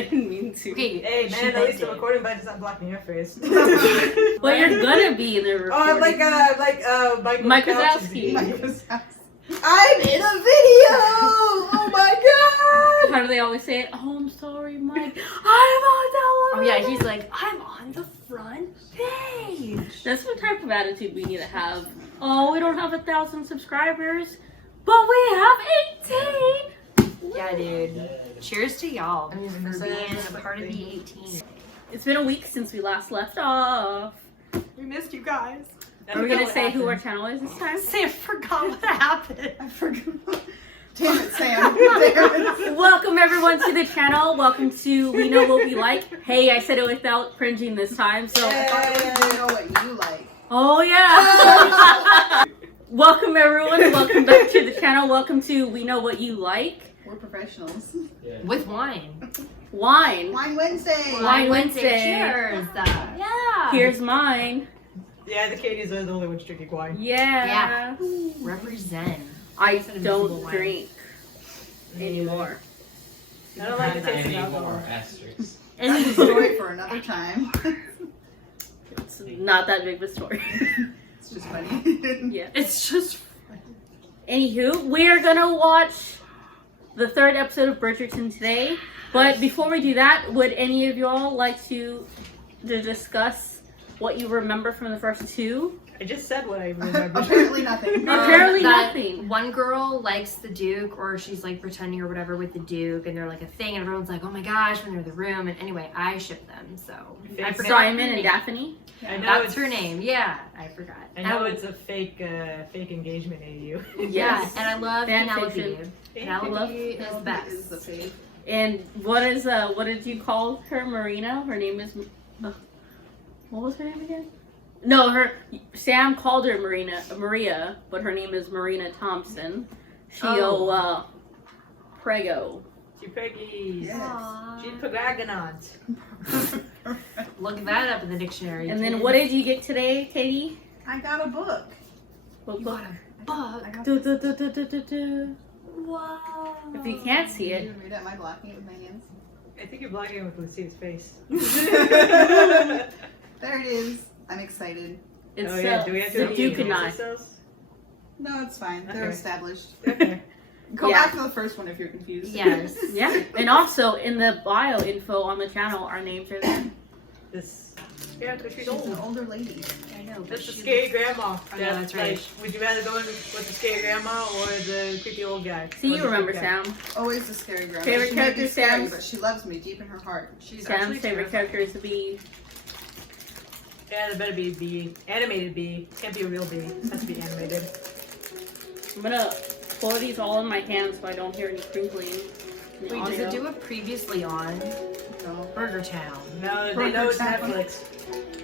I didn't mean to. Okay, hey man, at least the recording button's not blocking your face. Well, you're gonna be in the recording. Oh, I'm like Mike Wazowski. Wazowski. I'm in a video! Oh my god! How do they always say it? Oh, I'm sorry, Mike. I'm on the Oh yeah, he's like, I'm on the front page. That's the type of attitude we need to have. Oh, we don't have 1,000 subscribers, but we have 18. Yeah, dude. Cheers to y'all for being a part of the 18. It's been a week since we last left off. We missed you guys. Are we gonna say who our channel is this time? Sam forgot what happened. I forgot. Damn it, Sam. Damn it. Welcome everyone to the channel. Welcome to We Know What We Like. Hey, I said it without cringing this time, so. I thought we know what you like. Oh yeah. Welcome everyone. Welcome back to the channel. Welcome to We Know What You Like. We're professionals. With wine. Wine. Wine Wednesday. Wine Wednesday. Cheers. Yeah. Here's mine. Yeah, the Katie's are the only ones drinking wine. Yeah. Represent. I It's an don't invisible wine. drink anymore. I don't like the taste of Any alcohol. more asterisks? That's a story for another time. It's not that big of a story. It's just funny. Yeah. It's just. Anywho, we're gonna watch the 3rd episode of Bridgerton today. But before we do that, would any of y'all like to discuss what you remember from the first 2? I just said what I remember. Apparently nothing. Apparently that nothing. One girl likes the Duke, or she's like pretending or whatever with the Duke, and they're like a thing, and everyone's like, oh my gosh, when they're in the room. And anyway, I ship them, so. I forgot her Simon and name. Daphne. I know That's it's her name, yeah. I forgot. I know it's a fake engagement AU. Yeah, Yes. and I love Fan Penelope. fiction. Penelope is the Is best. the fave. And what did you call her? Marina? Her name is what was her name again? No, Sam called her Maria, but her name is Marina Thompson. Prego. She preggies. Yes. Aww. She's pregnant. Look that up in the dictionary. And then what did you get today, Katie? I got a book. What You book? got a book. I got Do, do, do, do, do, do, do. Wow. If you can't see You it, can read it. Am I blocking it with my hands? I think you're blocking it with Lucia's face. There it is. I'm excited. it's Oh yeah, do we have to the read Duke the and I. details? No, it's fine. They're Okay. established. Okay. Go Yeah. back to the first one if you're confused. Yes. Yeah, and also in the bio info on the channel, our names are there. This. Yeah, because she's She's an old. older lady. I know. That's the scary grandma. I know, that's right. Like, would you rather go in with the scary grandma or the creepy old guy? See, Or you the remember creepy guy? Sam. Always the scary grandma. Favorite She may be character, scary, Sam? but she loves me deep in her heart. She's Sam's actually favorite character is the bee. Yeah, it better be bee. Animated bee. Can't be a real bee. Has to be animated. I'm gonna pour these all in my hands so I don't hear any crinkling. in the Wait, does audio. it do it previously on So, Burger Town? No, they know it's Netflix.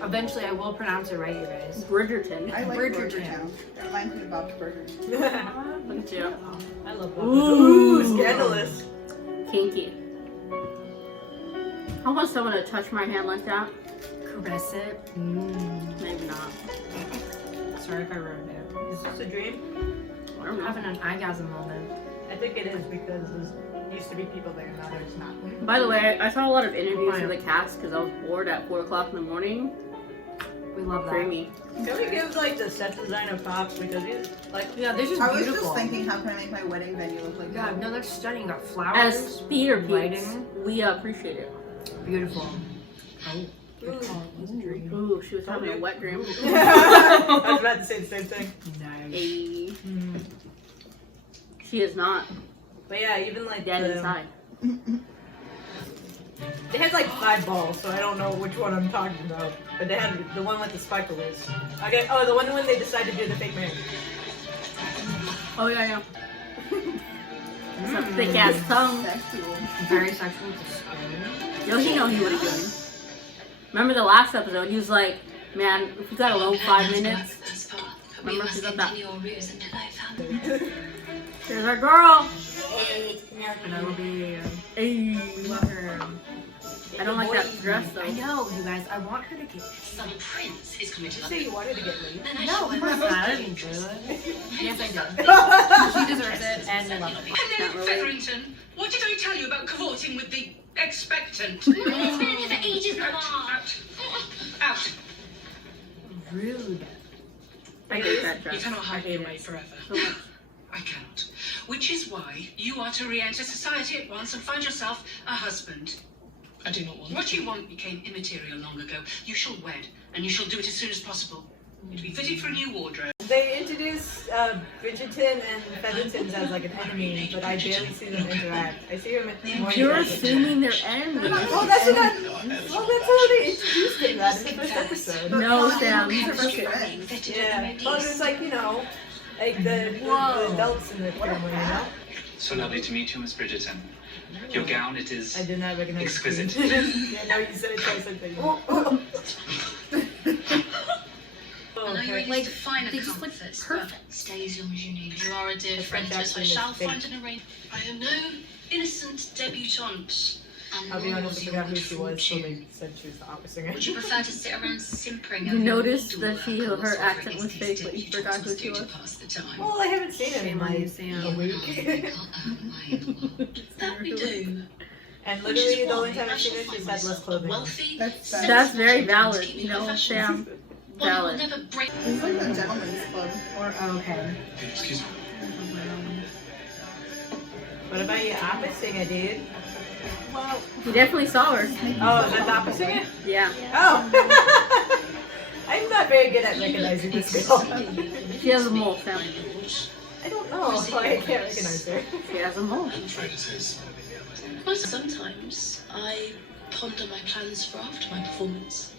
Eventually, I will pronounce it right, you guys. Bridgerton. I like Bridgerton. Bridgerton. It reminds me of Bob's Burgers. Look at you. I love Ooh. Ooh, scandalous. Kinky. I want someone to touch my hand like that. Caress it. Maybe not. Sorry if I ruined it. Is this a dream? I don't I'm know. having an orgasm moment. I think it is because there used to be people there, now there's not. By the way, I saw a lot of interviews of the cast because I was bored at 4 o'clock in the morning. We love that. Creamy. Can we give like the set designer props because he's like Yeah, this is I was beautiful. just thinking, how can I make my wedding venue look like Yeah, that? no, that's stunning. You got flowers. As theater peeps, lighting. we appreciate it. Beautiful. Oh, Ooh. It's a dream. Ooh, she was having a wet dream. I was about to say the same thing. Nice. Hey. Mm. She is not But yeah, even like dead the, inside. they had like 5 balls, so I don't know which one I'm talking about. But they had the one with the sparklers. Okay, oh, the one when they decided to do the fake marriage. Oh yeah, yeah. It's a thick ass tongue. Sexual. Very sexual with the spoon. Yo, he know he would have given. Remember the last episode? He was like, "Man, if you got alone 5 minutes." Remember she said that. There's our girl. Penelope. Hey. We love her. I don't like that dress though. I know, you guys. I want her to get. Some prince is coming Did to you say you wanted to get laid? No, of course not. I didn't do it. Yes, I did. She deserves it, and I love it. Not Hello, really. Featherington. What did I tell you about cavorting with the expectant. It's been in here for ages, Mama. Out. Rude. I hate that You dress. cannot I hide me hate away it. forever. So much. I cannot. Which is why you are to re-enter society at once and find yourself a husband. I do not want What you want became immaterial long ago. You shall wed, and you shall do it as soon as possible. It'll be fitted for a new wardrobe. They introduced Bridgerton and Feathertons as like an enemy, but I barely see them interact. I see them more. You're as a- assuming they're enemies. Well, that's what I. Well, that's how they introduced them. That in the first episode. No, Sam. These These are are first first friends. Yeah, but it's like like the adults in the family. So lovely to meet you, Miss Bridgerton. Your gown, it is I did not recognize. exquisite. Yeah, no, you said it twice. I know you're Like, used to finer they just look comforts, perfect. but stay as long as you need. You are a dear The friend French to us. I accent is shall fake. find an arrangement. I am no innocent debutante. And I'll be nor honest, I was forgot your who she was, so fortune. they said she was the opera singer. Would you prefer to sit around simpering You over your noticed needle that work, or her what accent is was these fake, but you debutantes forgot who must she do to was. pass the time? Well, I haven't seen it in Shame on you, like Sam. a week. That we do. And Which is literally the only why time I I've seen shall her, she's find had less myself a clothing. wealthy, That's That's very sensible valid. keep You know, profession. Sam. One who will Valid. never break. It's like the gentleman's club. Or okay. Excuse me. What about your opera singer, dude? Well, You definitely saw her. Oh, is that the opera singer? Yeah. Oh! I'm not very good at recognizing this girl. She has a mole, Sam. I don't know, so I can't recognize her. She has a mole. I'm afraid it is. Sometimes I ponder my plans for after my performance.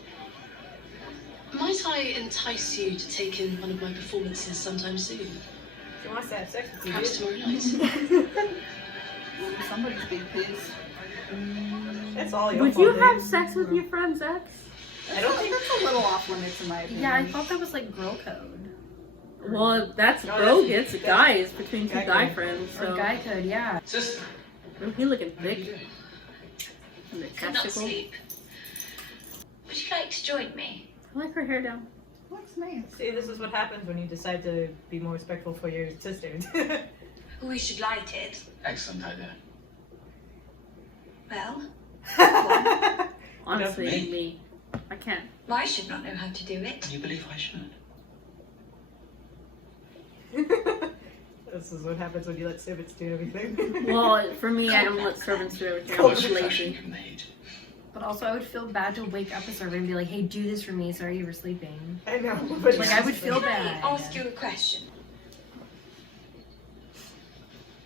Might I entice you to take in one of my performances sometime soon? She wants to have sex with you, Perhaps dude. tomorrow night? somebody's big please. That's all your Would fault, you dude. have sex with your friend's ex? I don't think That's a little off limits in my opinion. Yeah, I thought that was like girl code. Well, that's No, bro that's- gets guys between two guy guy code. friends. Or So guy code, yeah. Sister. he looking thick. And the Could not testicle. sleep. Would you like to join me? I like her hair down. Looks nice. See, this is what happens when you decide to be more respectful for your sisters. We should light it. Excellent idea. Well, Honestly, me. me. I can't. I should not know how to do it. You believe I should? This is what happens when you let servants do everything. Well, for me, I don't let servants do everything. I'm Close just fashion lazy. from the heat. But also, I would feel bad to wake up a servant and be like, "Hey, do this for me." Sorry, you were sleeping. I know. But Like, I would feel Can I bad. ask you a question?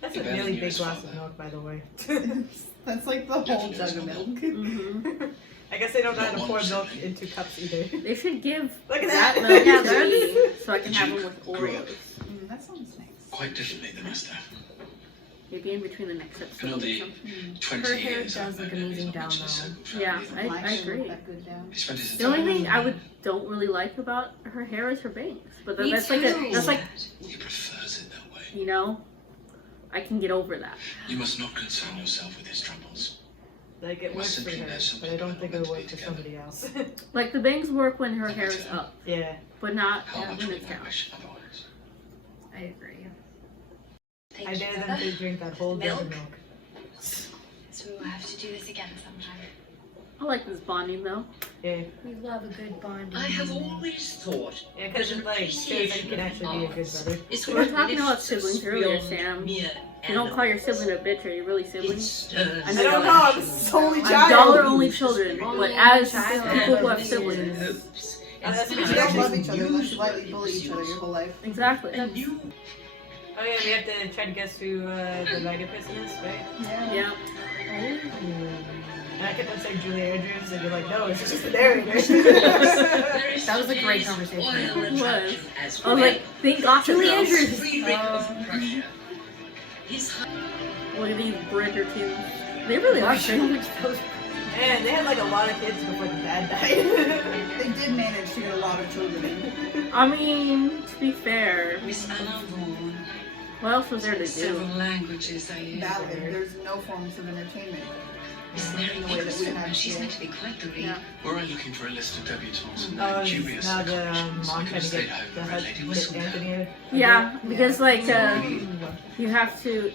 That's a really big glass of milk, by the way. That's like the whole jug of milk. Hmm I guess they don't know how to pour milk into cups either. They should give Look at that that. milk Yeah, to me so I can have them with Grew up Oreos. That sounds nice. quite differently than us, Steph. Maybe in between the next episode. You know, or the something. 20 Her hair years does I've look known him, amazing he's not down mentioned low. so Yeah, profoundly. I Mine shouldn't agree. look that good down. He spent his The only entire thing I life- don't really like about her hair is her bangs. But Me that's like too. that's like He prefers it that way. you know, I can get over that. You must not concern yourself with his troubles. Like, it works for her, but I don't think it would work for somebody else. Like the bangs work when her hair is up, Yeah. but not How much when would it's I down. wish otherwise? I agree. Thank I you, dare them Mother. to drink that whole jug of Milk? milk. So we'll have to do this again sometime. I like this bonding though. Yeah. We love a good bonding. I have always thought Yeah, because it, like, shows that you can actually be a good brother. it's We were talking about siblings earlier, Sam. You don't call your sibling a bitch. Are you really siblings? I I don't know, I'm a only I'm child. dollar only children, but Only as child. people who have siblings, That's You what don't actually- love each other unless you lightly bully each other your whole life. exactly. And you Oh yeah, we have to try to guess who the ragged person is, right? Yeah. And I kept on saying Julie Andrews, and you're like, no, it's just the narrator. That was a great conversation. It was. I was like, thank God for Julie those. Andrews. Look at these Bridgertons. They really are cute. Man, they had like a lot of kids before the dad died. They did manage to get a lot of children in. I mean, to be fair, Miss Anna Vaughan. what else was there to do? Several languages I Valid. There's no forms of entertainment. Miss Mary the way that we have she's here. meant to be quite the read. Yeah. Were I looking for a list of debutantes? Oh, Dubious now the selections. I mom could trying have to stayed get home the and read Lady husband, Whistledown. Anthony. Yeah, because like you have to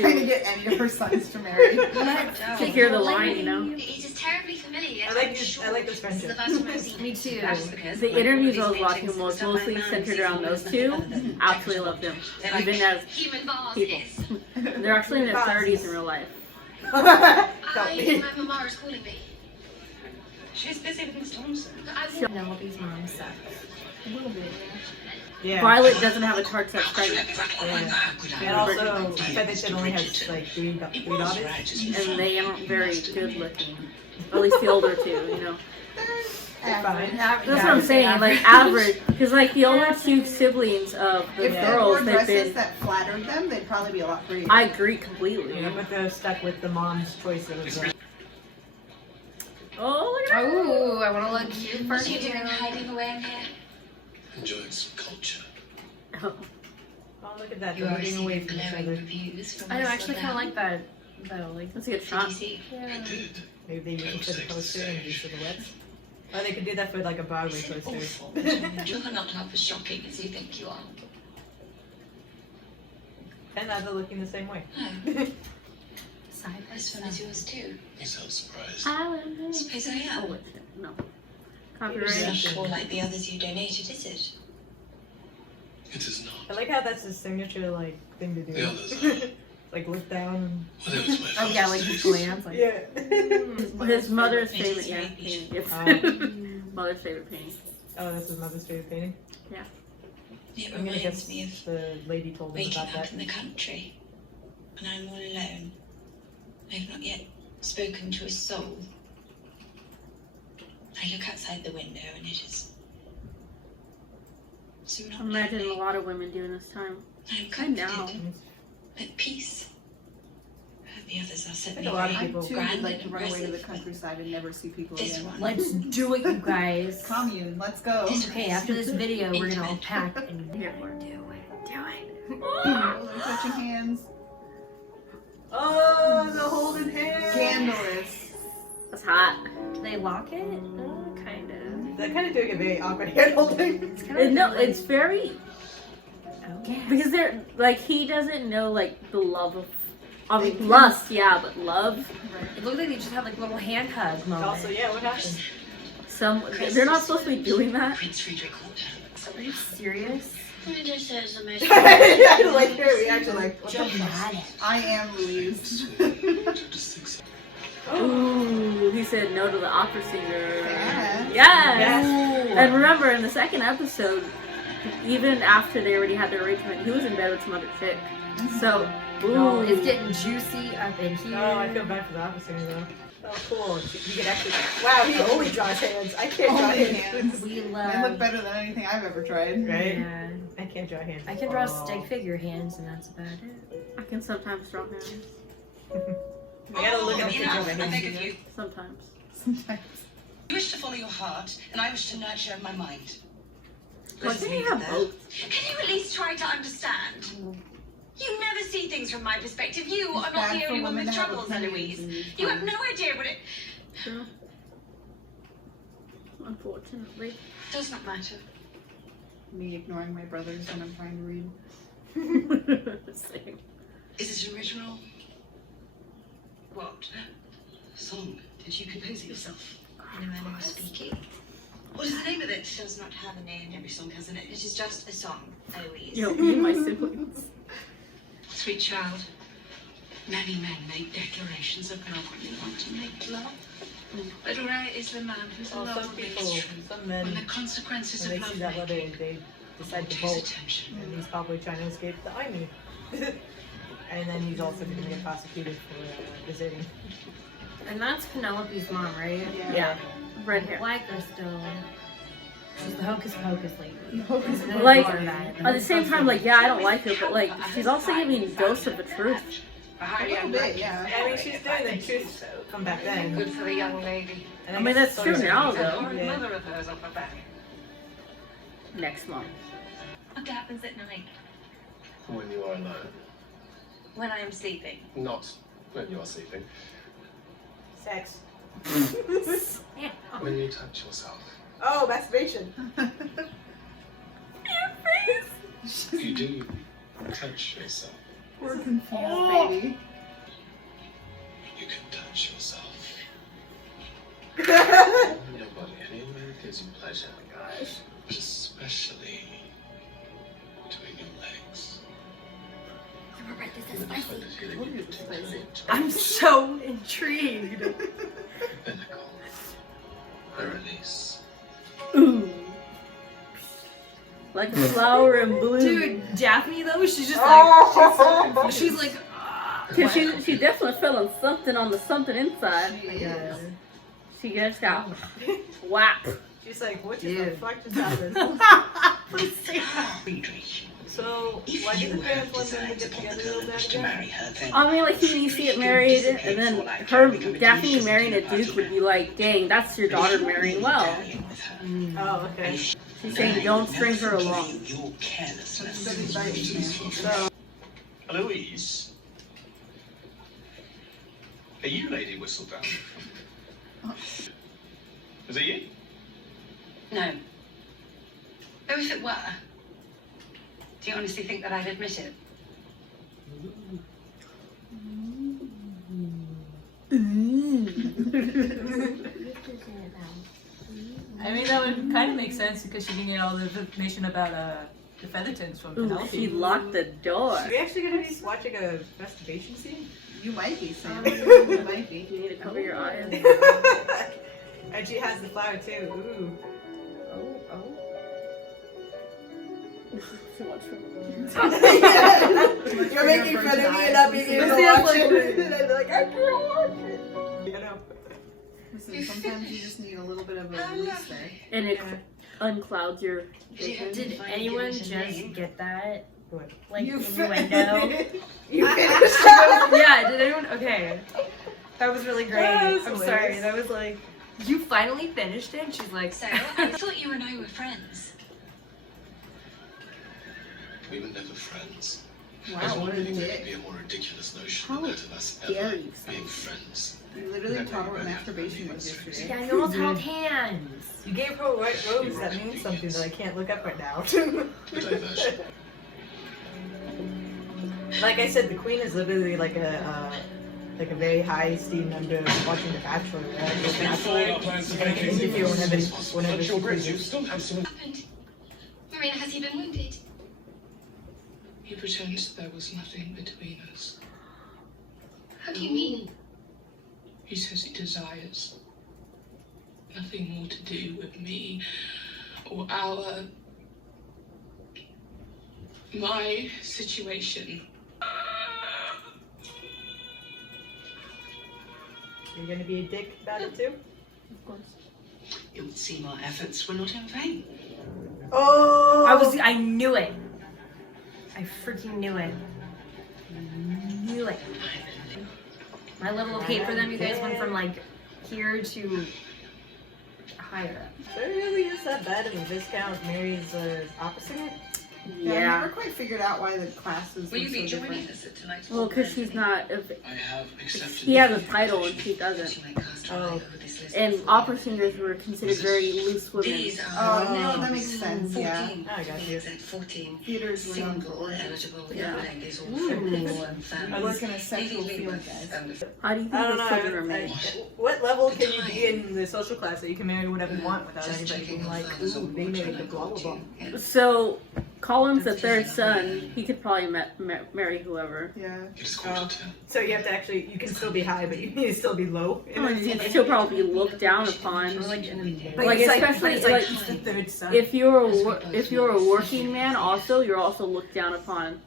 Trying to get any of her sons to marry. to hear the line, you know. It is terribly familiar. I like this. I like this This is the friendship. first time I've seen Me it. too. That's because The like, interviews I all was these watching paintings was stuff by mostly man centered sees around them those as two. nothing other than Absolutely love them, They're like- even as Human people. vases. They're actually in their 30s in real life. I remember Mara's calling me. She's busy with Miss Thompson. I will. Penelope's mom sucks. A little bit. Yeah. Violet doesn't have a hard sex pregnant, And also, Featherston only has like three daughters. and they aren't very good looking. At least the older two, you know. Fine. That's what I'm saying, like average. Because like the older two siblings of the If they wore girls, they've dresses been. that flattered them, they'd probably be a lot prettier. I agree completely. Yeah, but they're stuck with the mom's choice of Oh, look at that. Oh, I want to look cute for What are you you. doing hiding away in here? Enjoying some culture. Oh, Oh, look at that. You They're are moving away receiving from each glowing other. reviews from I know, Miss actually kind of Lavelle. like that. That like. that's a good Did shot. you see? I did. Maybe they use it for the poster and do silhouettes. Or they could do that for like a Broadway It's poster. awful. You're not half as shocking as you think you are. And now they're looking the same way. No, Side by this one is yours too. You sound surprised. Suppose I am. Oh, wait, no. It's Copyright. not more like the others you donated, is it? It is I not. like how that's his signature like thing to do. The others are. Like look down. Well, that was my Oh yeah, like father's his taste. glance. Like, Yeah. His mother's It is favorite, yeah, right. painting. Yes. Oh. Mother's favorite painting. Oh, that's his mother's favorite painting. It I'm gonna reminds guess me of the lady told him waking about up that. in the country, and I'm all alone. I've not yet spoken to a soul. I look outside the window, and it is so not Imagine a lonely. lot of women doing this time. I'm I know. comforted, at peace. The others are I certainly think a lot of very people- I too grand would like to and run away to the impressive, but countryside and never see people This again. one. let's do it, you guys. Commune, let's go. This Okay, after this video, we're gonna all pack and Here for it. do it. Oh, they're touching hands. Oh, the holding hands. Scandalous. That's hot. Do they lock it? Kind of. They're kind of doing a very awkward hand holding. It's kind of No, it's very okay. because they're like he doesn't know like the love of. I mean, lust, yeah, but love. It looked like they just had like a little hand hug moment. Also, yeah, what happened? They're not supposed to be doing that. Prince Friedrich Walter. Are you serious? It just says the most. I like her reaction, like, what the Jump fuck? at it. I am Louise. Ooh, he said no to the opera singer. Yeah. Yes. Yes. And remember, in the second episode, even after they already had their arrangement, he was in bed with some other chick. So, ooh, No, it's getting juicy up in here. Oh, I feel bad for the officer though. Oh, cool. You can actually. Wow, he always draws hands. I can't draw Only hands. hands. We They love. look better than anything I've ever tried. Right? Yeah. I can't draw hands. I can draw Oh. stick figure hands, and that's about it. I can sometimes draw hands. I gotta look at the Oh, picture enough. of I him. beg of you. Sometimes. Sometimes. You wish to follow your heart, and I wish to nurture my mind. Why Let's can't leave you it have there. both? Can you at least try to understand? You never see things from my perspective. You are not Bad the for only one women with to have troubles, opinions Eloise. in these You have times. no idea what it True. Unfortunately. does not matter. Me ignoring my brothers when I'm trying to read. Same. Is it original? What? Song? Did you compose it yourself? In a manner of speaking. What is the name of it? It does not have a name. Every song has an It it. is just a song, Eloise. You know, me and my siblings. Sweet child. Many men make declarations of love when they want to make love. But rare is the man whose Oh, love some people, remains true. some When men, the consequences when of they love see that letter, making they decide want to his vote. attention. And he's probably trying to escape the army. And then he's also going to get prosecuted for deserting. And that's Penelope's mom, right? Yeah. Red hair. Like her still. She's the hocus pocus lady. Like, Ignore that. at the same time, like, yeah, I don't like her, but like, she's also giving ghosts of the truth. A little bit, yeah. I mean, she's doing the truth from back then. Good for the young lady. And I mean, guess that's true so- now, That though. horrid Yeah. mother of hers off her back. Next month. What happens at night When you are alone. when I am sleeping? Not when you are sleeping. Sex. When you touch yourself, Oh, masturbation. you do touch yourself. We're confused, baby. You can touch yourself. On your body anywhere that gives you pleasure. Guys. But especially between your legs. I'm so intrigued. Pinnacle. A release. Ooh. Like a flower in bloom. Dude, Daphne though, she's just like, she's like, Cause she definitely feeling something on the something inside. Yeah. She just got whap. She's like, what the Dude. fuck just happened? Friedrich, So, why did the parents want them to get together real bad to again? marry her, then I mean, like, you see it married, and then her, Daphne marrying a duke would be like, dang, that's your daughter marrying well. Oh, okay. She's saying, don't string her along. Your carelessness. So, Eloise? Are you Lady Whistledown? Is it you? No. Though if it were, do you honestly think that I'd admit it? I mean, that would kind of make sense because she can get all the information about the Feathertons from Ooh, Penelope. she locked the door. Are we actually going to be watching a masturbation scene? You might be, Sam. You might be. You need to cover your eyes. And she has the flower too. Ooh. She wants her. You're making fun of me and not being able to watch it. And I'm like, I can't watch it. You know. Listen, sometimes you just need a little bit of a release there. And it unclouds your vision. did anyone just get that? What? Like, You innuendo? You finished Yeah, did anyone? Okay. That was really great. That was I'm hilarious. sorry. That was like, you finally finished it? And she's like, So, I thought you and I were friends. We were never friends. I Wow, was what a wondering if there could dick. be a more ridiculous notion How than that of us dare ever you say being that? friends. You literally taught her what masturbation was yesterday. yeah, you almost held hands. You gave her a white rose that means something that I can't look up right now. The diversion. Like I said, the queen is literally like a very high esteemed member of watching The Bachelor. Right? The Bachelor and interfere whenever she pleases. still have some. Happened. Marina, has he been wounded? He pretends there was nothing between us. How do you mean? He says he desires nothing more to do with me or my situation. You're gonna be a dick about it too? It would seem our efforts were not in vain. Oh! I knew it. I freaking knew it. Knew it. My level of hate for them, you guys, went from like here to higher up. So it really is that bad of a viscount marries opposite? Yeah, I Yeah. never quite figured out why the classes Will were you so be joining different. us at tonight's Well, because she's not. I have accepted. He has a title and she doesn't. Oh. And opera singers were considered very loose women. These Oh, are no, that makes sense, yeah. 14. I got you. 14. Theaters were known for Single, order. eligible, Yeah. young ladies, all single and I families. work in a sexual field, guys. How do you I don't think know. those children are made? What level can you be in the social class that you can marry whatever you want without anybody being like, ooh, they married the blah blah blah? So, Colin's the third son. He could probably marry whoever. Yeah. It is quarter to 10. So you have to actually, you can still be high, but you need to still be low. He'd still probably be looked down upon. But Like, it's especially, but it's like, he's the third son. If you're a working man, also you're also looked down upon.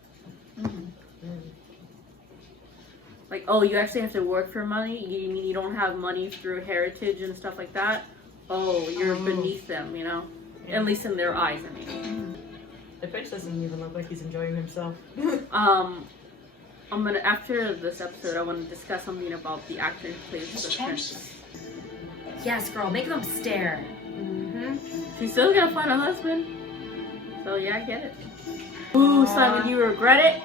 Like, oh, you actually have to work for money. You mean you don't have money through heritage and stuff like that? Oh, you're beneath them, you know. At least in their eyes, I mean. The prince doesn't even look like he's enjoying himself. I'm gonna after this episode, I want to discuss something about the actor who plays the prince. Yes, girl, make them stare. She's still gonna find a husband. So yeah, I get it. Ooh, Simon, you regret it?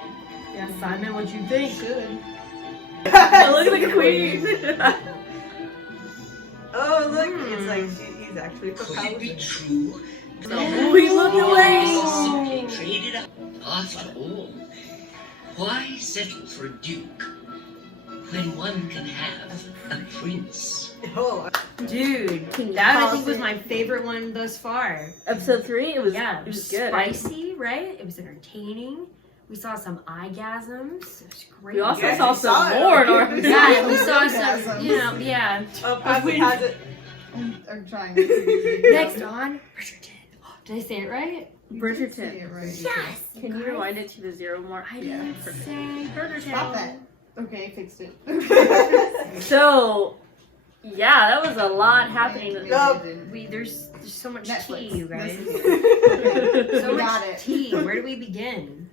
Yeah, Simon, what you think? Good. Look at the queen. Oh, look, it's like he's actually Could it be proposing. true? Oh, he looked away. Simply traded up. After all, why settle for a duke when one can have a prince? Oh, Dude, Can you that I pause think was it? my favorite one thus far. Episode 3, it was Yeah, it was good. spicy, right? It was entertaining. We saw some eyegasms. It was great. We also Yeah, saw you saw some it. more in our Yeah, we saw Orgasms. some, you know, yeah. oh, has it. I'm trying to Next on, Bridgerton. Did I say it right? Bridgerton. Right. Yes! Can you rewind it to the 0 mark? I Yeah. didn't say Bridgerton. Stop that. Okay, fixed it. So, yeah, that was a lot happening. No. There's so much Netflix. tea, you guys. Listen. So We much got it. tea. Where do we begin?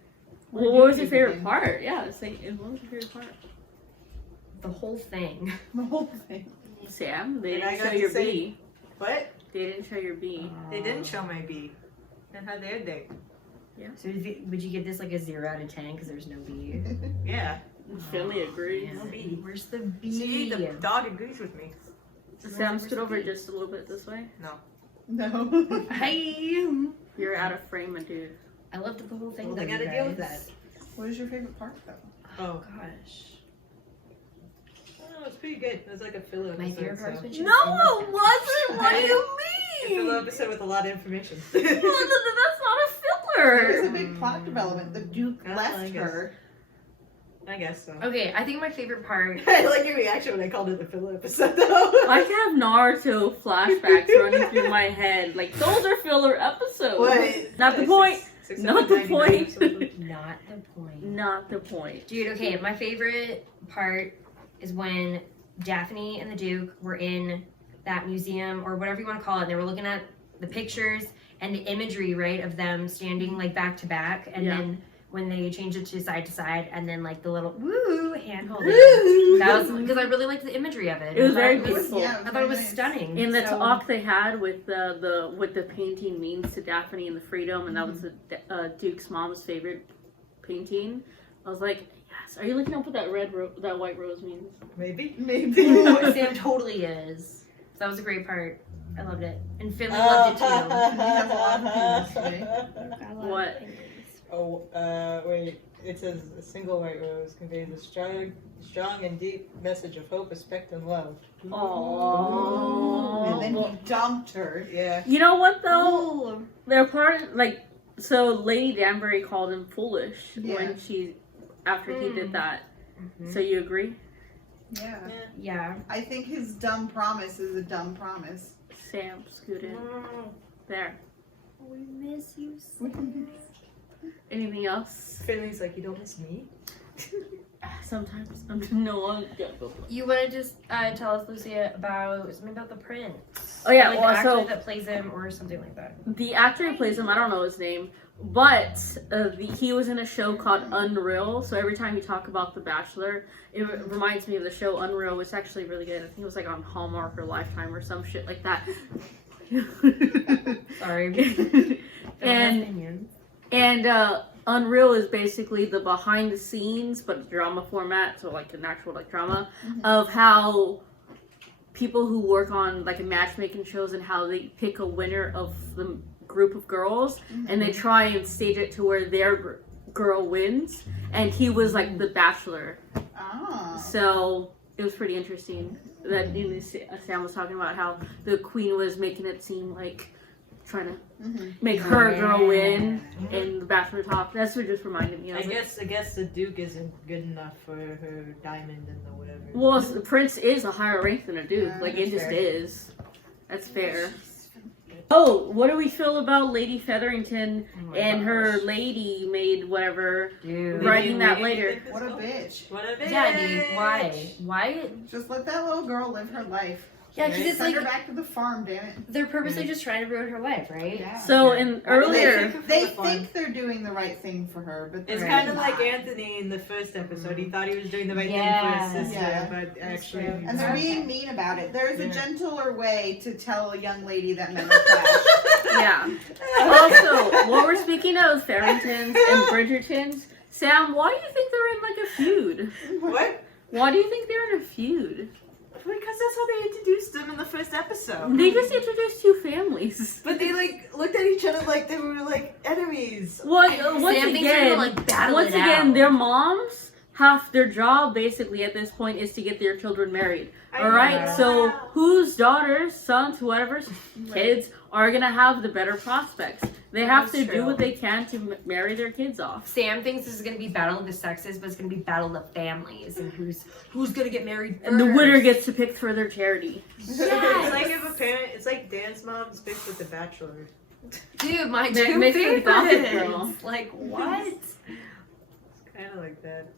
Well, what was your favorite part? Yeah, say, what was your favorite part? The whole thing. The whole thing. Sam, they And I didn't got show to your say- B. What? They didn't show your B. They didn't show my B. And how their day. So would you give this like a 0 out of 10 because there's no B? Yeah. Philly agrees. Man, No B. Where's the B? See, the dog agrees with me. Sam, scoot over just a little bit this way. No. Hi. You're out of frame, my dude. I loved the whole thing. Well, though, they gotta you deal with guys. What is your favorite part though? Oh. Gosh. Oh, it's pretty good. It was like a filler My episode. favorite part was when she No, was it wasn't! What do you A filler mean? episode with a lot of information. That's not a There was filler! a big plot development. The Duke I left guess. her. I guess so. Okay, I think my favorite part. I like your reaction when I called it the filler episode, though. I have Naruto flashbacks running through my head. Like, those are filler episodes. What? Not the point. Not the 699 point. episodes. Not the point. Not the point. Dude, okay, my favorite part is when Daphne and the Duke were in that museum or whatever you want to call it. And they were looking at the pictures and the imagery, right, of them standing like back to back. And Yeah. then when they changed it to side, and then like the little woo hand holding. Woo! That was because I really liked the imagery of it. It was I thought very it was- beautiful. Yeah, I thought it was very nice. stunning. In the So- talk they had with the painting means to Daphne and the freedom, and that was the Duke's mom's favorite painting. I was like, yes. Are you looking up what that that white rose means? Maybe. Maybe. Ooh, Sam totally is. So that was a great part. I loved it, and Finley loved it too. have a lot of feelings today. What? Oh, wait. It says a single white rose conveys a strong and deep message of hope, respect, and love. Aww. And then he dumped her. Yeah. You know what though? They're part like so. Lady Danbury called him foolish Yeah. when after he did that. Mhm. So you agree, Yeah. Yeah. I think his dumb promise is a dumb promise. Sam? Scoot in there. We miss you, Sam. Anything else? Finley's like, you don't miss me? Sometimes I'm no one. You want to just tell us, Lucia, about something about the prince? Oh, yeah, like well, the actor so- that plays him, or something like that. The actor who plays him, I don't know his name, but he was in a show called Unreal. So every time you talk about The Bachelor, it reminds me of the show Unreal, which is actually really good. I think it was like on Hallmark or Lifetime or some shit like that. Sorry. and Unreal is basically the behind the scenes, but drama format, so like an actual like drama of how people who work on like matchmaking shows and how they pick a winner of the group of girls and they try and stage it to where their girl wins, and he was like the Bachelor. Ah. So it was pretty interesting that Sam was talking about how the queen was making it seem like trying to make her girl win in the Bachelor top. That's what just reminded me. I guess the Duke isn't good enough for her diamond and the whatever. Well, the prince is a higher rank than a duke. Yeah, Like it that's just fair. is. That's fair. Oh, what do we feel about Lady Featherington and her lady maid whatever Dude. writing that later? What a bitch. What a bitch. Yeah, dude. Why? Why? Just let that little girl live her life. Yeah, because it's Send like her back to the farm, damn it. they're purposely just trying to ruin her life, right? Yeah. So in earlier, They think they're doing the right thing for her, but It's they're kind of not. like Anthony in the first episode. He thought he was doing the right Yeah. thing for his sister, Yeah. but actually... true. And they're being mean about it. There is a Yeah. gentler way to tell a young lady that men are trash. yeah. Also, while we're speaking of Farringtons and Bridgertons, Sam, why do you think they're in like a feud? What? Why do you think they're in a feud? Because that's how they introduced them in the first episode. They just introduced two families. But they like looked at each other like they were like enemies. Well, once Sam thinks they're again, gonna, like, battle once it again, out. their moms, half their job basically at this point is to get their children married. All right, know. so whose daughters, sons, whoever's kids are gonna have the better prospects? They have That's to do true. what they can to marry their kids off. Sam thinks this is gonna be battle of the sexes, but it's gonna be battle of families and who's gonna get married first. And the winner gets to pick for their charity. It's like if a parent, it's like Dan's mom's mixed with The Bachelor. Dude, my They two make it Gossip Girl. favorites. Like what? Kind of like that.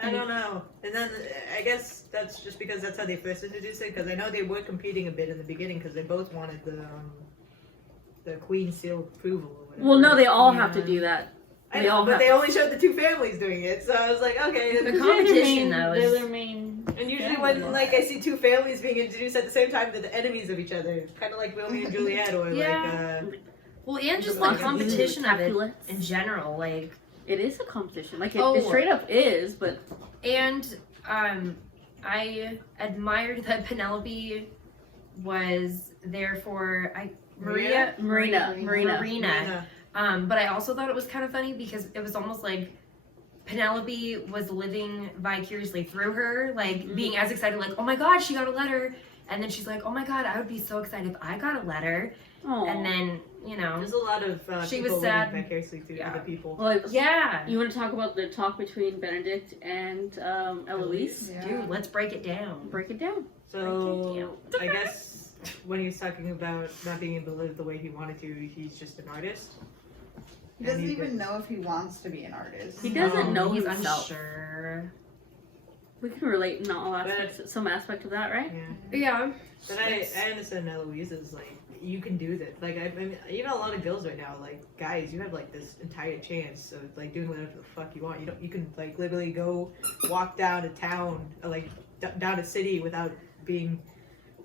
I don't know. And then I guess that's just because that's how they first introduced it. Because I know they were competing a bit in the beginning because they both wanted the Queen seal of approval or whatever. Well, no, they all have to do that. I They know, all but have- they only showed the two families doing it, so I was like, okay. The competition, though, They're is- their main. And usually when like I see two families being introduced at the same time, they're the enemies of each other. Kind of like Romeo and Juliet, or Well, and just Like the competition of it Capulets. in general, like. It is a competition. Like, it Oh. straight up is, but And I admired that Penelope was there for Marina. Marina. But I also thought it was kind of funny because it was almost like Penelope was living vicariously through her, like being as excited, like, oh my god, she got a letter. And then she's like, oh my god, I would be so excited if I got a letter. Aw. And then, you know, There's a lot of She people was sad. living vicariously through Yeah. other people. Like, yeah. you want to talk about the talk between Benedict and Eloise? Yeah. Dude, let's break it down. Break it down. So I guess when he was talking about not being able to live the way he wanted to, he's just an artist. He doesn't even know if he wants to be an artist. He doesn't know He's himself. unsure. We can relate in all aspects, some aspect of that, right? Yeah. Yeah. But I understand Eloise's like, you can do this. Like, I mean, even a lot of girls right now, like, guys, you have like this entire chance of like doing whatever the fuck you want. You can like literally go walk down a town, or, like down a city without being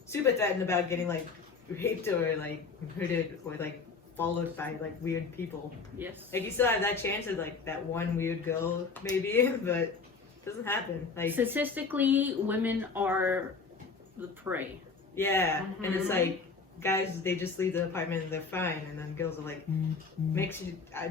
super threatened about getting like raped or like murdered or like followed by like weird people. Yes. Like, you still have that chance of like that one weird girl maybe, but it doesn't happen. Like, Statistically, women are the prey. yeah, and it's like guys, they just leave the apartment and they're fine, and then girls are like,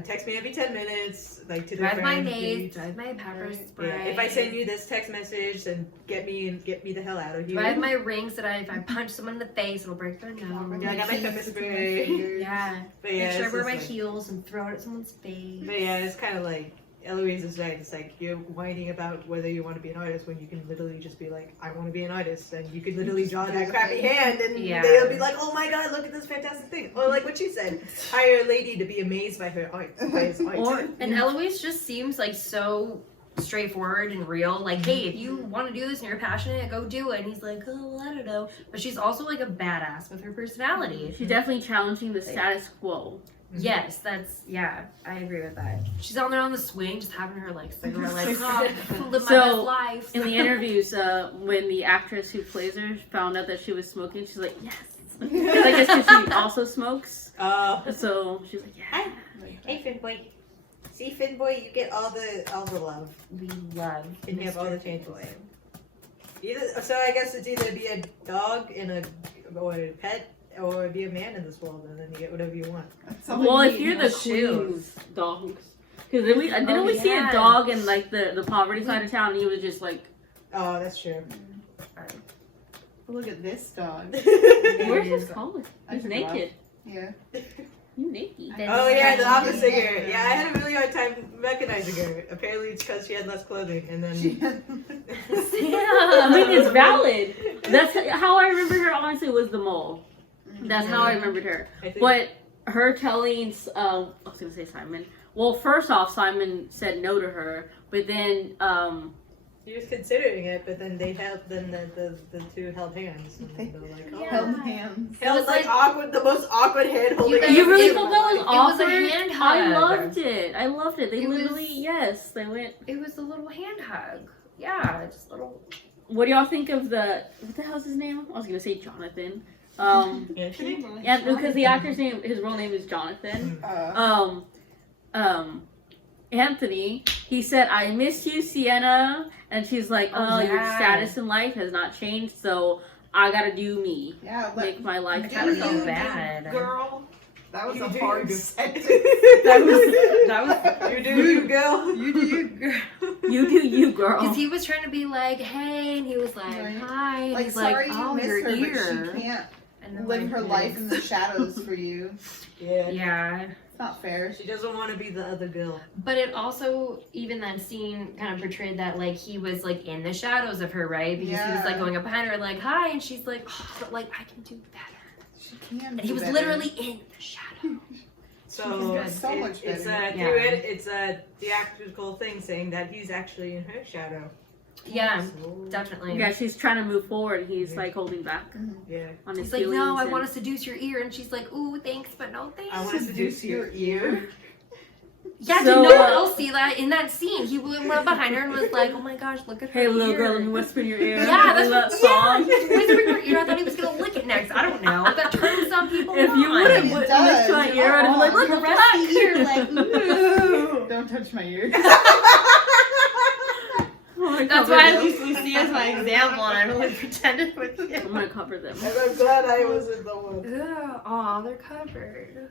text me every 10 minutes, like to their Drive my friends. name, drive my pepper spray. Yeah, if I send you this text message, then get me the hell out of here. Do I have my rings that if I punch someone in the face, it'll break their nose? Yeah, I got my pepper spray. Yeah. But yeah, Make sure I it's wear just my like- heels and throw it at someone's face. But yeah, it's kind of like Eloise is right. It's like you're whining about whether you want to be an artist when you can literally just be like, I want to be an artist, and you can literally draw that crappy hand, and Yeah. they'll be like, oh my god, look at this fantastic thing. Or like what she said, hire a lady to be amazed by her art, by his art. And Eloise just seems like so straightforward and real. Like, hey, if you want to do this and you're passionate, go do it. And he's like, oh, I don't know. But she's also like a badass with her personality. She's definitely challenging the status quo. Yes, I agree with that. She's on there on the swing, just having her like cigarette, like, oh, live my So, best life. In the interviews, when the actress who plays her found out that she was smoking, she's like, yes. I guess because she also smokes. So she's like, yeah. Hey, Finboy. See, Finboy, you get all the love. We love And you have all the Mr. chances. Finboy. So I guess it's either be a dog or a pet, or be a man in this world, and then you get whatever you want. Well, if you're the shoes. queen's dogs. Because didn't we see a yeah. dog in like the poverty side of town, and he was just like, Oh, that's true. Look at this dog. where's his collar? I He's forgot. naked. Yeah. You naked. Oh yeah, the opera singer. Yeah, I had a really hard time recognizing her. Apparently it's because she had less clothing, and then I mean, it's valid. That's how I remember her. Honestly, was the mole. That's how I remembered her. I think- But her telling, I was gonna say Simon. Well, first off, Simon said no to her, but then, she was considering it, but then they held, then the two held hands, and they were like, oh. Held hands. Held was like like- awkward, the most awkward hand holding. guys- you really it- thought that was it was a awkward? hand I hug. loved it. I loved it. They It was- literally, yes, they went. It was a little hand hug. Yeah, just a little. What do y'all think of what the hell's his name? I was gonna say Jonathan. Anthony? Yeah, because the actor's name, his real name is Jonathan. Anthony, he said, "I miss you, Sienna," and she's like, "Oh, your yeah. status in life has not changed, so I gotta do me, Yeah, make my life I kind of happy." felt bad. girl. That was You a do hard you. sentence. That was You do you, girl. You do you, girl. You do you, girl. because he was trying to be like, hey, and he was like, Right. hi, and Like, he's sorry like, you oh, miss your her, ear. but she can't And I'm live like, her life in the shadows for you. Yeah. Yeah. It's not fair. She doesn't want to be the other girl. But it also, even that scene kind of portrayed that, like, he was, like, in the shadows of her, right? Because he was, like, Yeah. going up behind her, like, hi, and she's like, oh, but, like, I can do better. She can. And do he was better. literally in the shadow. So good. So much it's better. it's a theatrical thing saying that he's actually in her shadow. Yeah, So, definitely. Yeah, she's trying to move forward. He's like holding back yeah. on his He's like, feelings. no, I and- want to seduce your ear. And she's like, ooh, thanks, but no thanks. I want to seduce your ear. Yeah, So, did no one else see that in that scene? He went behind her and was like, oh my gosh, look at her Hey, little ear. girl, let me whisper in your ear. Yeah, that's that what, song. yeah, he was whispering in her ear. I thought he was going to lick it next. I don't know. That turns some people If you on. wouldn't It lift does. my ear, I'd be like, what Your the rusty fuck? ear, like, no. Don't touch my ear. That's why I use Lucy as my example, and I really pretended with you. I'm gonna cover them. And I'm glad I wasn't the one. Aw, they're covered.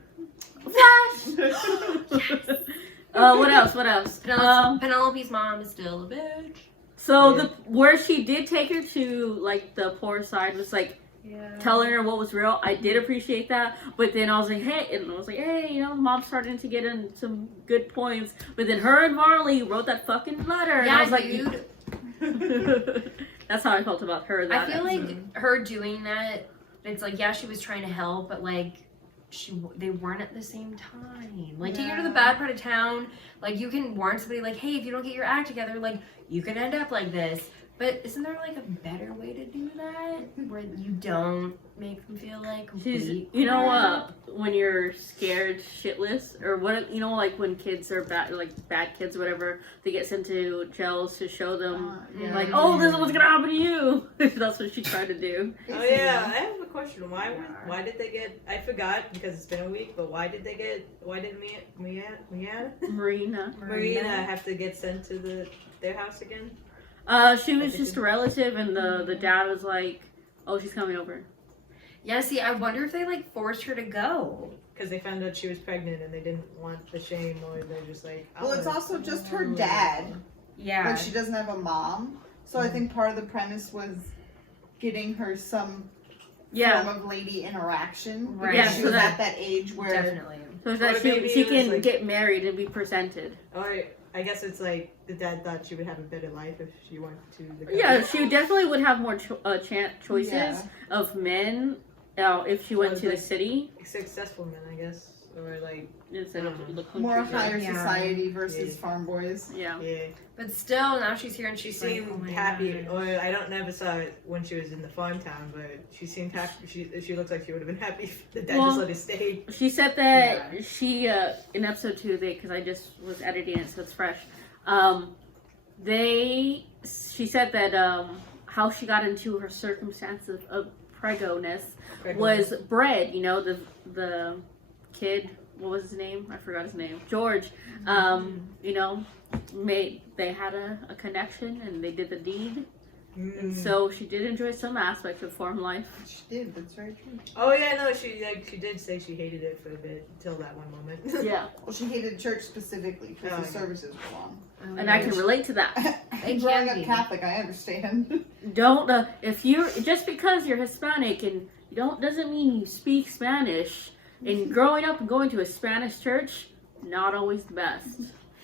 What else? What else? Penelope's mom is still a bitch. So Yeah. where she did take her to, like, the poor side was like Yeah. telling her what was real. I did appreciate that, but then I was like, hey, you know, mom's starting to get in some good points. But then her and Marley wrote that fucking letter, and Yeah, I was like, dude. that's how I felt about her. I That feel episode. like her doing that, it's like, yeah, she was trying to help, but like, they weren't at the same time. Like, take her to the bad part of town. Like, you can warn somebody, like, hey, if you don't get your act together, like, you can end up like this. But isn't there like a better way to do that, where you don't make them feel like complete? You know, when you're scared shitless, or what, you know, like when kids are bad, like bad kids or whatever, they get sent to jails to show them, Yeah. like, oh, this is what's gonna happen to you. That's what she tried to do. Oh yeah, I have a question. Why did they get? I forgot because it's been a week. But why did Marina. Marina have to get sent to their house again? She was just a relative, and the dad was like, oh, she's coming over. Yeah, see, I wonder if they like forced her to go. Because they found out she was pregnant and they didn't want the shame, or they're just like. Well, it's also just her dad. Yeah. Like, she doesn't have a mom. So I think part of the premise was getting her some form of lady interaction. Right. Yeah, She so was that- at that age where Definitely. So Or that maybe she it was can like- get married and be presented. Or I guess it's like the dad thought she would have a better life if she went to the. Yeah, she definitely would have more choices Yeah. of men if she went Well, to the like- city. Successful men, I guess, or like Instead of the country more girl. higher Yeah. society versus Yeah. farm boys. Yeah. yeah. But still, now she's here and She she's like, seemed oh my happy, gosh. or I don't never saw it when she was in the farm town, but she seemed happy. She looks like she would have been happy if the dad Well, just let her stay. She said that she in episode 2, because I just was editing it so it's fresh. She said that how she got into her circumstances of preggo-ness was bred. You know, the kid, what was his name? I forgot his name. George. You know, they had a connection and they did the deed. And so she did enjoy some aspects of farm life. She did. That's very true. Oh yeah, no, she did say she hated it for a bit until that one moment. Yeah. Well, she hated church specifically because Oh, the yeah. services were long. And I can relate to that. It Growing can up be. Catholic, I understand. Don't if you're just because you're Hispanic and you don't doesn't mean you speak Spanish. And growing up and going to a Spanish church, not always the best.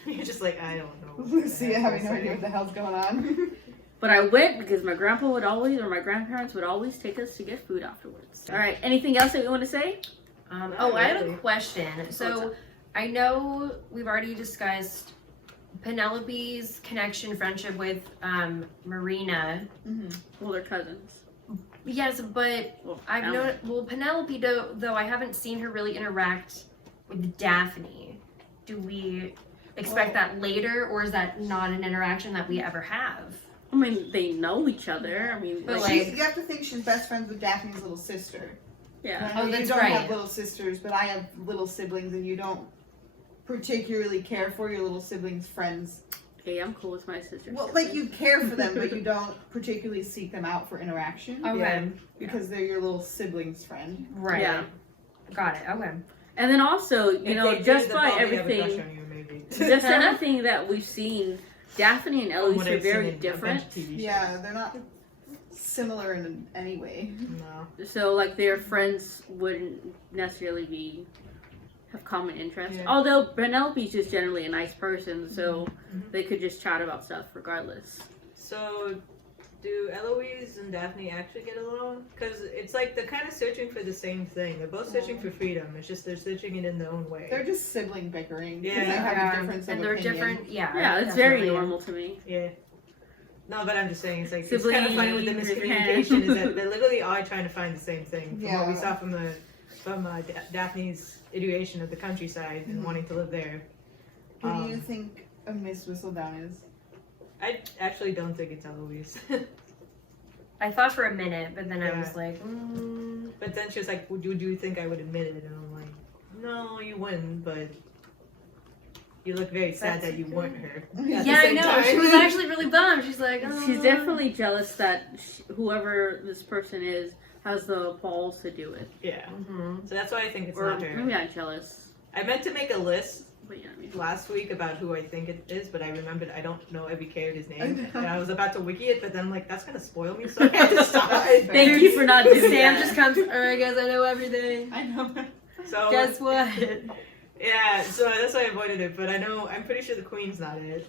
You're just like, I don't know. Lucia having no idea what the hell's going on. But I went because my grandpa would always, or my grandparents would always take us to get food afterwards. All right, anything else that you want to say? I had a question. So I know we've already discussed Penelope's connection, friendship with Marina. Well, they're cousins. Yes, but Well, I've known. Well, Penelope, though I haven't seen her really interact with Daphne. Do we expect that later, or is that not an interaction that we ever have? I mean, they know each other. I mean, But like, like- You have to think she's best friends with Daphne's little sister. yeah. And I know Oh, that's you don't right. have little sisters, but I have little siblings, and you don't particularly care for your little siblings' friends. Hey, I'm cool with my sister. Well, like you care for them, but you don't particularly seek them out for interaction. Okay. Yeah. Because they're your little sibling's friend. Right. Yeah. Got it. Okay. And then also, you If know, they do, just they'll by probably have a crush everything, on you, maybe. just everything that we've seen, Daphne and From Eloise what are I've seen very in a bunch different. of TV shows. Yeah, they're not similar in any way. No. So, like, their friends wouldn't necessarily have common interests. Yeah. Although Penelope's just generally a nice person, so Mhm. they could just chat about stuff regardless. So, do Eloise and Daphne actually get along? Because it's like they're kind of searching for the same thing. They're both searching for freedom. It's just they're searching it in their own way. They're just sibling bickering. Yeah. They have Yeah. a difference of And they're opinion. different. Yeah. Yeah, it's very definitely. normal to me. Yeah. No, but I'm just saying, it's like it's kind of funny with the Siblings, miscommunication is that they literally are trying to find the same thing. From what we Yeah. saw from Daphne's iteration of the countryside and Mhm. wanting to live there. Who do you think a Miss Whistledown is? I actually don't think it's Eloise. I thought for a minute, but then I Yeah. was like, But then she was like, would you think I would admit it? And I'm like, no, you wouldn't, but you look very sad That's that you okay. weren't her. yeah, At the I same know. time. She was actually really bummed. She's like, oh. She's definitely jealous that whoever this person is has the balls to do it. Yeah. Mhm. So that's why I think it's Or not her. maybe not jealous, I meant to make a list but yeah, I mean. last week about who I think it is, but I remembered I don't know every character's I name. know. And I was about to wiki it, but then I'm like, that's gonna spoil me, so I had to stop. Thank you for not doing Sam that. just comes, alright guys, I know everything. I know. So Guess what? yeah, so that's why I avoided it. But I'm pretty sure the Queen's not it.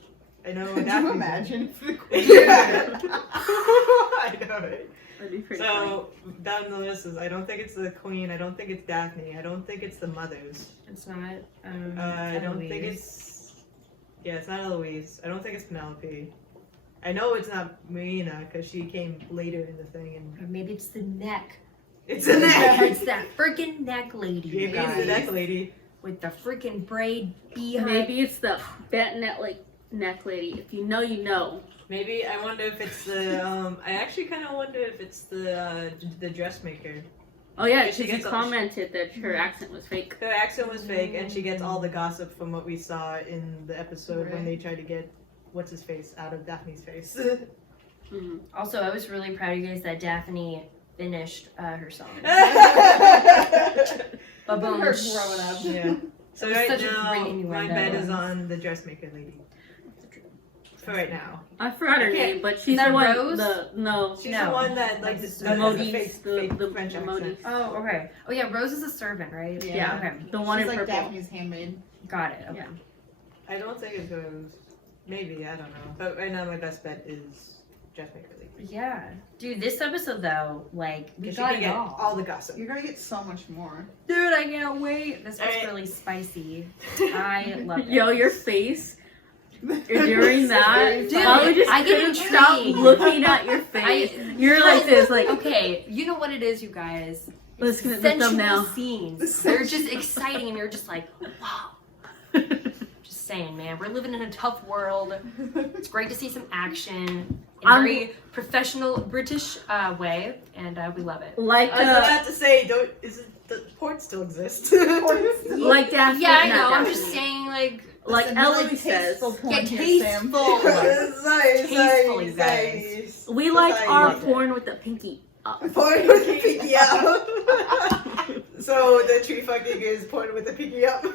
I know. Could Daphne's you it. imagine if the Queen? Yeah. I know. Right? That'd be pretty funny. So down the list is I don't think it's the Queen. I don't think it's Daphne. I don't think it's the mothers. It's not. I don't think it's. Yeah, it's not Eloise. I don't think it's Penelope. I know it's not Marina because she came later in the thing, and Or maybe it's the neck. it's the neck. It's that freaking neck lady, you Maybe it's the guys. neck lady. With the freaking braid behind. Maybe it's the bent neck lady. If you know, you know. Maybe I wonder if it's the. I actually kind of wonder if it's the dressmaker. Oh yeah, Yeah, she she gets all- commented that her accent was fake. Her accent was fake, and she gets all the gossip from what we saw in the episode when they tried to get what's his face out of Daphne's face. Mhm. Also, I was really proud of you guys that Daphne finished her song. Ba-boom. Her growing up. Yeah. So It was right such a now, great my innuendo. bet is on the dressmaker lady. For right now, I forgot her Okay. name, but she's that the one. Rose? No, she's No. the one that like That's the the Modis, fake, the fake the French accent. Modis. Oh, okay. Oh yeah, Rose is a servant, right? Yeah. Okay. The one She's in like purple. Daphne's handmaid. Got it. Okay. Yeah. I don't think it's Rose. Maybe I don't know. But right now, my best bet is dressmaker lady. Yeah. Dude, this episode though, like, we Because got you it can get all. all the gossip. You're gonna get so much more. Dude, I can't wait. This was Alright. really spicy. I love it. Yo, your face during that. Dude, I just I get couldn't stop intrigued. looking at your face. You're like this, like Okay, you know what it is, you guys. Let's get the Sensual thumbnail. scenes. They're just exciting, and you're just like, wow. Just saying, man. We're living in a tough world. It's great to see some action in a very professional British way, and we love it. Like I was about to say, the port still exists? like Daphne. Yeah, I not know. I'm Daphne. just saying, like, Like Listen, really Eloise says, tasteful porn get here, Sam. tasteful. Sorry, Tasteful, you guys. we like Sorry, our love it. porn with the pinky up. Porn with the pinky up. So the tree fucking is porn with the pinky up.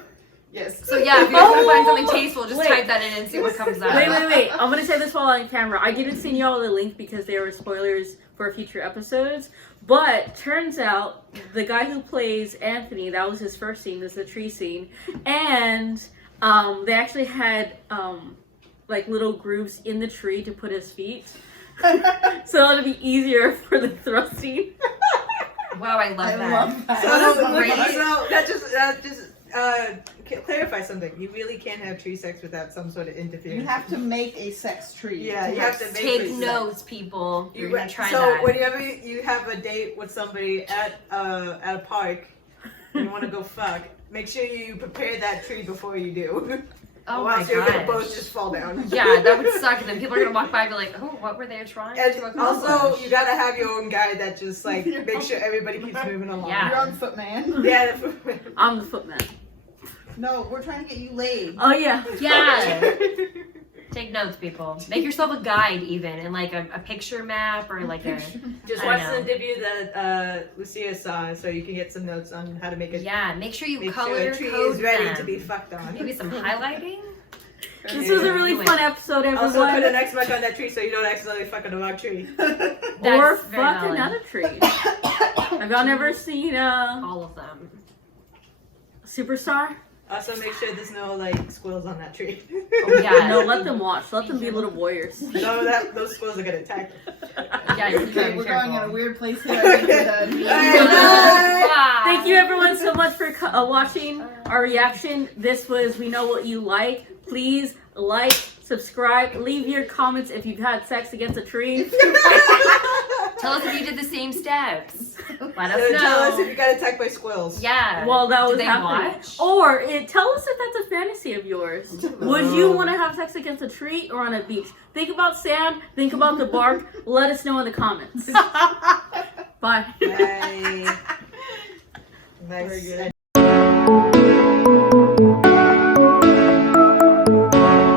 Yes. So yeah, if you guys want to find Oh, something tasteful, just wait. type that in and see what comes up. Wait. I'm gonna say this while on camera. I didn't send y'all the link because there were spoilers for future episodes. But turns out the guy who plays Anthony, that was his first scene, this is the tree scene. And they actually had like little grooves in the tree to put his feet. So it'll be easier for the thrusting. Wow, I love I that. love that. So, That's great. that just clarify something. You really can't have tree sex without some sort of interference. You have to make a sex tree. Yeah, you have to make Take tree sex. notes, people. You're gonna try so that. whenever you have a date with somebody at a park and you want to go fuck, make sure you prepare that tree before you do. Oh Or my else you're gonna both gosh. just fall down. Yeah, that would suck. And then people are gonna walk by and be like, "Oh, what were they trying to And accomplish?" also, you gotta have your own guy that just like make sure everybody keeps moving along. Yeah. You're on foot, man. Yeah. I'm the footman. No, we're trying to get you laid. Oh yeah. Yeah. Take notes, people. Make yourself a guide, even, and like a picture map or like a. Just I watch know. the interview that Lucia saw, so you can get some notes on how to make it. Yeah, make sure you Make color sure a tree code is ready them. to be fucked on. Maybe some highlighting. This was a really Do it. fun episode, everyone. Also, put an X mark on that tree so you don't accidentally fuck on the wrong tree. Or That's very fuck valid. another tree. Have y'all never seen All of them. Superstar? Also, make sure there's no like squirrels on that tree. Oh, yeah. No, let them watch. Let them be little warriors. No, those squirrels are gonna attack. Yeah, you Okay, be we're careful. going in a weird place here. I think we're done. Bye. Thank you everyone so much for watching our reaction. This was We Know What You Like. Please like, subscribe, leave your comments if you've had sex against a tree. Tell us if you did the same steps. Let us So tell us know. if you got attacked by squirrels. Yeah. While that Did was they happening. watch? Or tell us if that's a fantasy of yours. Would you want to have sex against a tree or on a beach? Think about sand, think about the bark. Let us know in the comments. Bye. Bye. Very Nice. good.